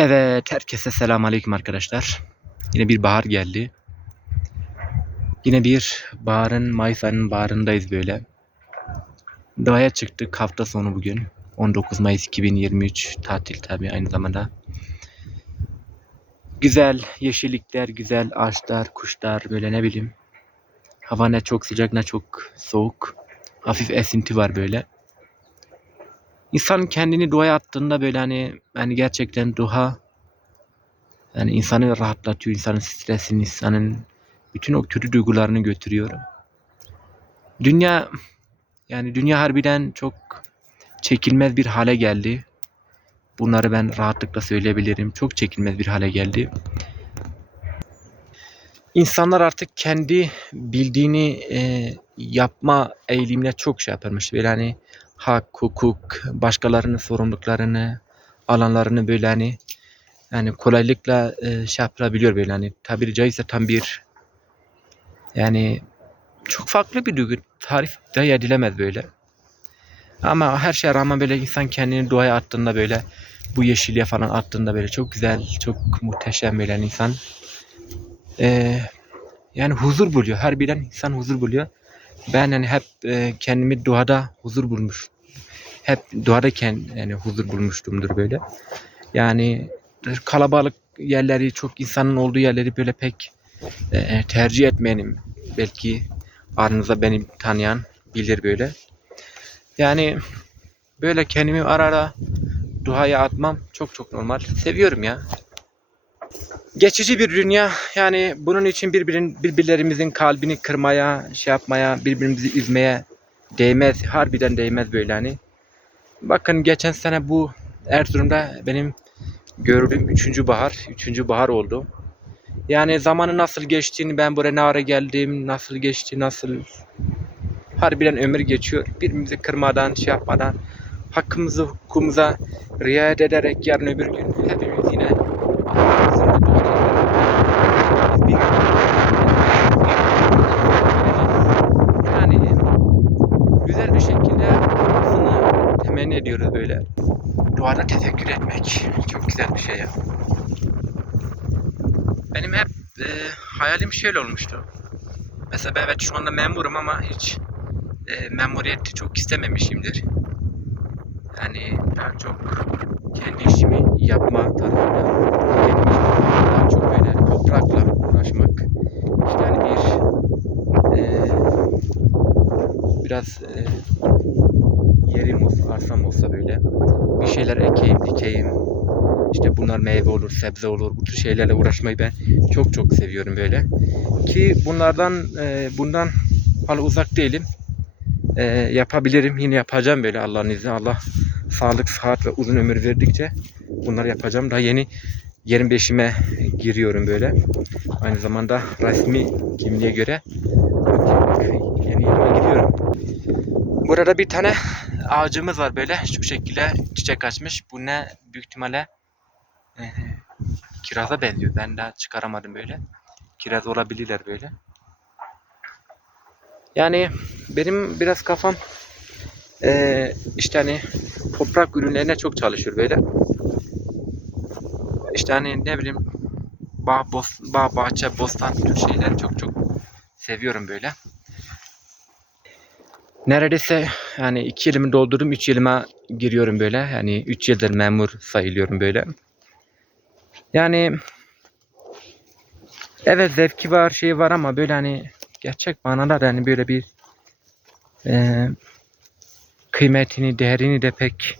Evet, herkese selam aleyküm arkadaşlar. Yine bir bahar geldi. Yine bir baharın, Mayıs ayının baharındayız böyle. Doğaya çıktık hafta sonu bugün. 19 Mayıs 2023 tatil tabi aynı zamanda. Güzel yeşillikler, güzel ağaçlar, kuşlar böyle ne bileyim. Hava ne çok sıcak ne çok soğuk. Hafif esinti var böyle. İnsan kendini doğaya attığında böyle hani hani gerçekten doğa yani insanı rahatlatıyor, insanın stresini, insanın bütün o kötü duygularını götürüyor. Dünya yani dünya harbiden çok çekilmez bir hale geldi. Bunları ben rahatlıkla söyleyebilirim. Çok çekilmez bir hale geldi. İnsanlar artık kendi bildiğini e, yapma eğilimine çok şey yaparmış. Böyle hani hak, hukuk, başkalarının sorumluluklarını, alanlarını böyle hani yani kolaylıkla e, şey yapılabiliyor böyle hani tabiri caizse tam bir yani çok farklı bir duygu. Tarif dahi edilemez böyle. Ama her şeye rağmen böyle insan kendini doğaya attığında böyle bu yeşilliğe falan attığında böyle çok güzel, çok muhteşem böyle insan e, yani huzur buluyor. Harbiden insan huzur buluyor. Ben yani hep e, kendimi doğada huzur bulmuş. Hep doğada kend, yani huzur bulmuştumdur böyle. Yani kalabalık yerleri, çok insanın olduğu yerleri böyle pek e, tercih etmeyenim. Belki aranızda beni tanıyan bilir böyle. Yani böyle kendimi ara ara duaya atmam çok çok normal. Seviyorum ya. Geçici bir dünya. Yani bunun için birbirin, birbirlerimizin kalbini kırmaya, şey yapmaya, birbirimizi üzmeye değmez. Harbiden değmez böyle hani. Bakın geçen sene bu Erzurum'da benim gördüğüm üçüncü bahar. Üçüncü bahar oldu. Yani zamanı nasıl geçtiğini ben buraya ne ara geldim, nasıl geçti, nasıl harbiden ömür geçiyor. Birbirimizi kırmadan, şey yapmadan, hakkımızı, hukukumuza riayet ederek yarın öbür gün hepimiz yine yani güzel bir şekilde aslında temenni ediyoruz böyle. Duada tefekkür etmek çok güzel bir şey ya. Benim hep e, hayalim şöyle olmuştu. Mesela evet şu anda memurum ama hiç e, memuriyeti çok istememişimdir. Yani daha çok kendi işimi yapma işimi daha çok böyle toprakla uğraşmak. İşte hani bir e, biraz e, yerim olsa, arsam olsa böyle bir şeyler ekeyim, dikeyim. İşte bunlar meyve olur, sebze olur. Bu tür şeylerle uğraşmayı ben çok çok seviyorum böyle. Ki bunlardan, e, bundan hala uzak değilim. E, yapabilirim. Yine yapacağım böyle Allah'ın izniyle. Allah sağlık, sıhhat ve uzun ömür verdikçe bunları yapacağım. Daha yeni 25'ime giriyorum böyle. Aynı zamanda resmi kimliğe göre yeni yılıma giriyorum. Burada bir tane ağacımız var böyle. Şu şekilde çiçek açmış. Bu ne? Büyük ihtimalle e, kiraza benziyor. Ben daha çıkaramadım böyle. Kiraz olabilirler böyle. Yani benim biraz kafam e, işte hani toprak ürünlerine çok çalışıyor böyle. İşte hani ne bileyim bağ, bos, bağ bahçe, bostan tür şeyleri çok çok seviyorum böyle. Neredeyse yani iki yılımı doldurdum, üç yılıma giriyorum böyle. Yani üç yıldır memur sayılıyorum böyle. Yani evet zevki var, şey var ama böyle hani gerçek manada yani böyle bir e, kıymetini, değerini de pek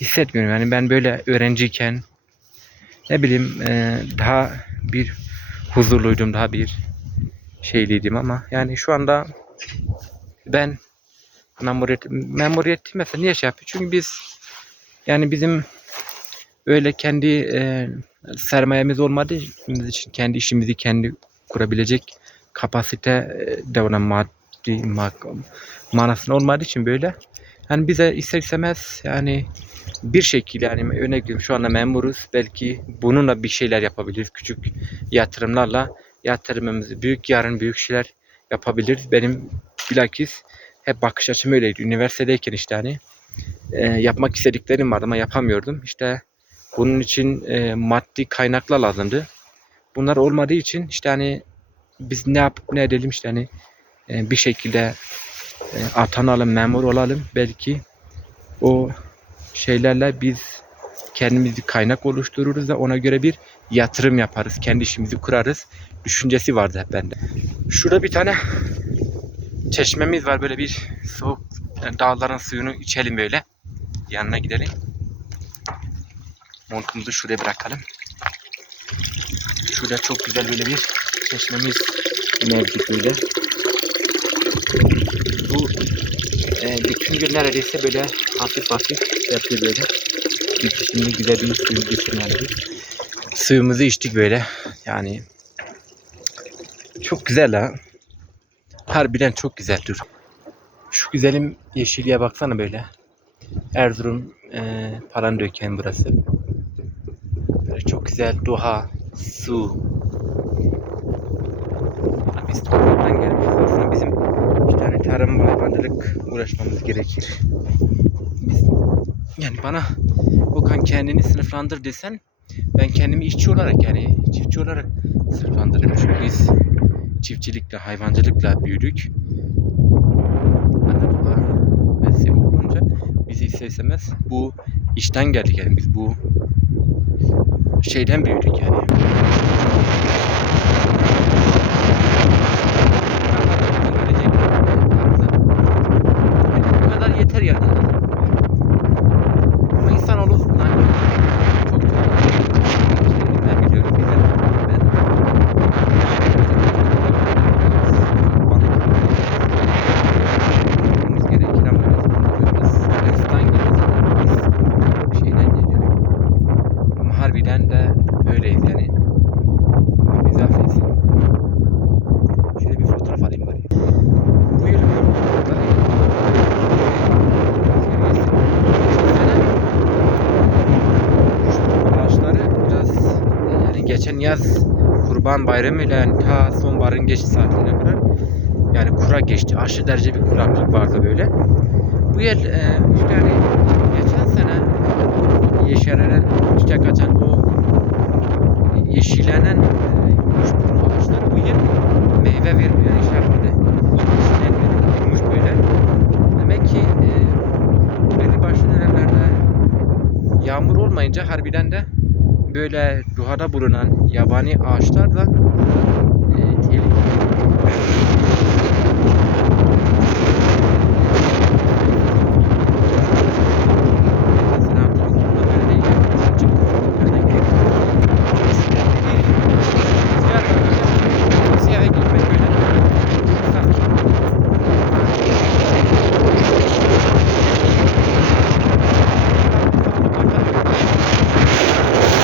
hissetmiyorum. Yani ben böyle öğrenciyken ne bileyim e, daha bir huzurluydum, daha bir şeyliydim ama yani şu anda ben memuriyet, memuriyet mesela niye şey yapıyor? Çünkü biz yani bizim öyle kendi e, sermayemiz olmadığı için kendi işimizi kendi kurabilecek kapasite e, de ona maddi mak manasında olmadığı için böyle. Yani bize ister istemez yani bir şekilde yani örnek şu anda memuruz. Belki bununla bir şeyler yapabiliriz. Küçük yatırımlarla yatırımımızı büyük yarın büyük şeyler yapabiliriz. Benim bilakis hep bakış açım öyleydi üniversitedeyken işte hani e, yapmak istediklerim vardı ama yapamıyordum işte Bunun için e, maddi kaynaklar lazımdı. Bunlar olmadığı için işte hani biz ne yapıp ne edelim işte hani e, bir şekilde e, atanalım, memur olalım. Belki o şeylerle biz kendimizi kaynak oluştururuz da ona göre bir yatırım yaparız. Kendi işimizi kurarız. Düşüncesi vardı hep bende. Şurada bir tane çeşmemiz var. Böyle bir soğuk yani dağların suyunu içelim böyle. Yanına gidelim. Montumuzu şuraya bırakalım. Şurada çok güzel böyle bir çeşmemiz mevcut böyle. Bu e, bütün gün neredeyse böyle hafif hafif yapıyor böyle. Şimdi güzel bir suyun getirmeliydi. Suyumuzu içtik böyle. Yani çok güzel ha. Harbiden çok güzel dur. Şu güzelim yeşilliğe baksana böyle. Erzurum e, Palandöken burası. Böyle çok güzel doğa, su. Biz topraktan gelmişiz aslında bizim bir tane tarım ve hayvancılık uğraşmamız gerekir. Biz, yani bana Okan kendini sınıflandır desen ben kendimi işçi olarak yani çiftçi olarak sınıflandırırım. Çünkü biz çiftçilikle, hayvancılıkla büyüdük. Anne mesleği olunca bizi ister istemez bu işten geldik yani biz bu şeyden büyüdük yani. Bu kadar yeter yani. Ama insanoğlu yani çok kendimden biliyorum. Bizim, ben Yapmamız gerekir ama biz Hırstan geliyoruz. Biz şeyden geliyor. Ama harbiden de öyleyiz yani. Allah bizi affetsin. Şöyle bir fotoğraf alayım bari. Bu yıl ağaçları biraz yani geçen yaz Kurban Bayramı ile yani ta sonbaharın geç saatine kadar yani kura geçti. Aşırı derece bir kuraklık vardı böyle. Bu yıl e, işte geçen sene yeşeren, çiçek açan o yeşillenen e, kuşburnu ağaçları bu yıl meyve vermiyor. Yani yeşillenmiyor. Durmuş böyle. Demek ki e, belli başlı yağmur olmayınca harbiden de böyle doğada bulunan yabani ağaçlar da e, tehlikeli.